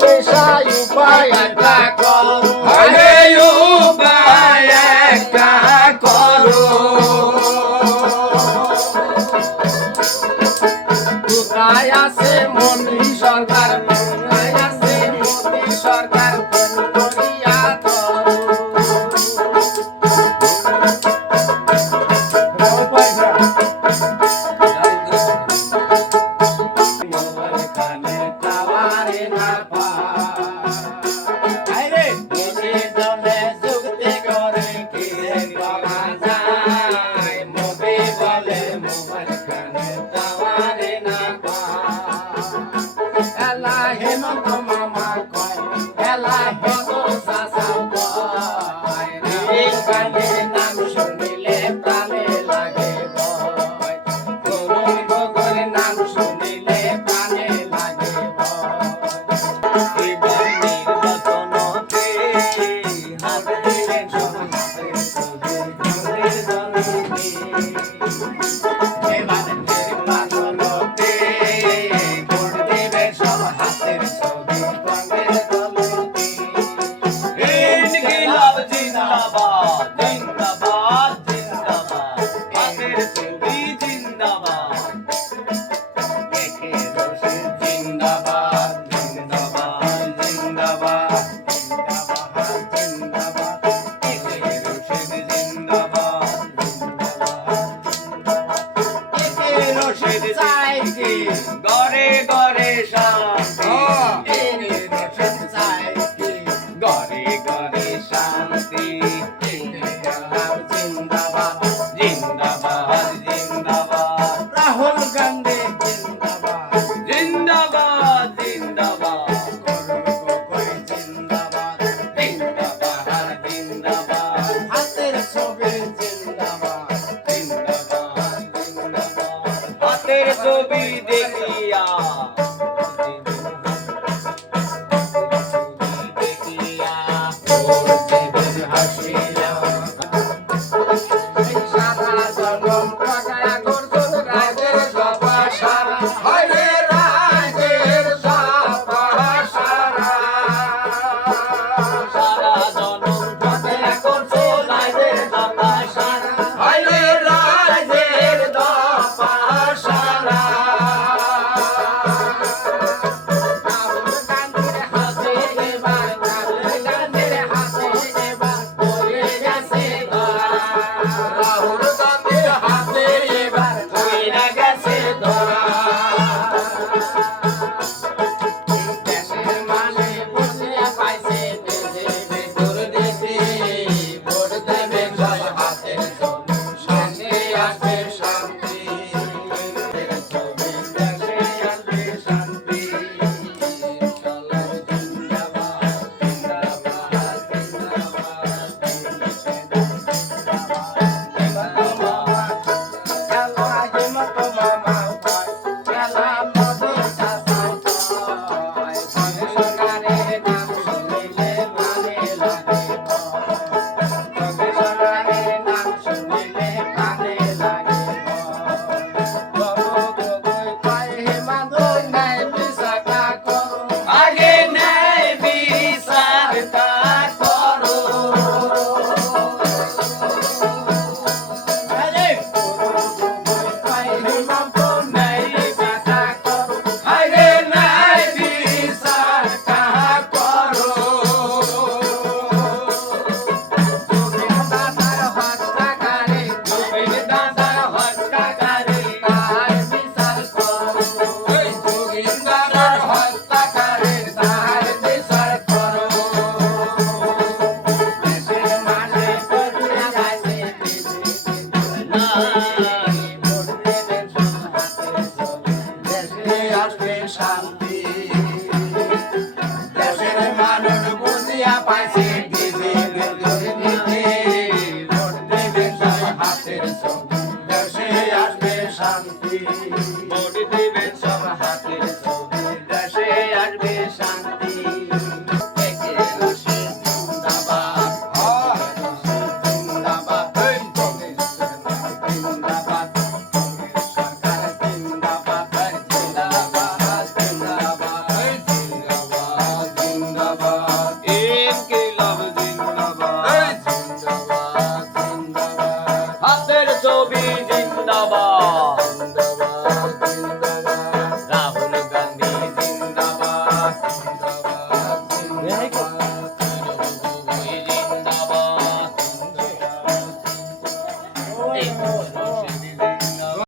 মেশাই উপায় একটা করো আরে উপায় একটা করো কোথায় আছে মন্ত্রী সরকার কোথায় আছে মোদী সরকার কোন করিয়া ধরো খানে টাওয়ারে না পা আরে মোদী দলে যুক্তি করে কি করা যায় মোদী বলে মোবাইল খানে টাওয়ারে না পা এলা হেমন্ত মামা কয় এলা হেদর চাচাও কয় এই গানে নাম শুনিলে প্রাণে লাগে ভয় তরুণ গগর নাম শুনিলে প্রাণে লাগে ভয় এবার নির্বাচনতে হাত দিলেন হাতের ছবি ঘরের জননী এবার নির্বাচনতে ভোট দেবে সব হাতের ছবি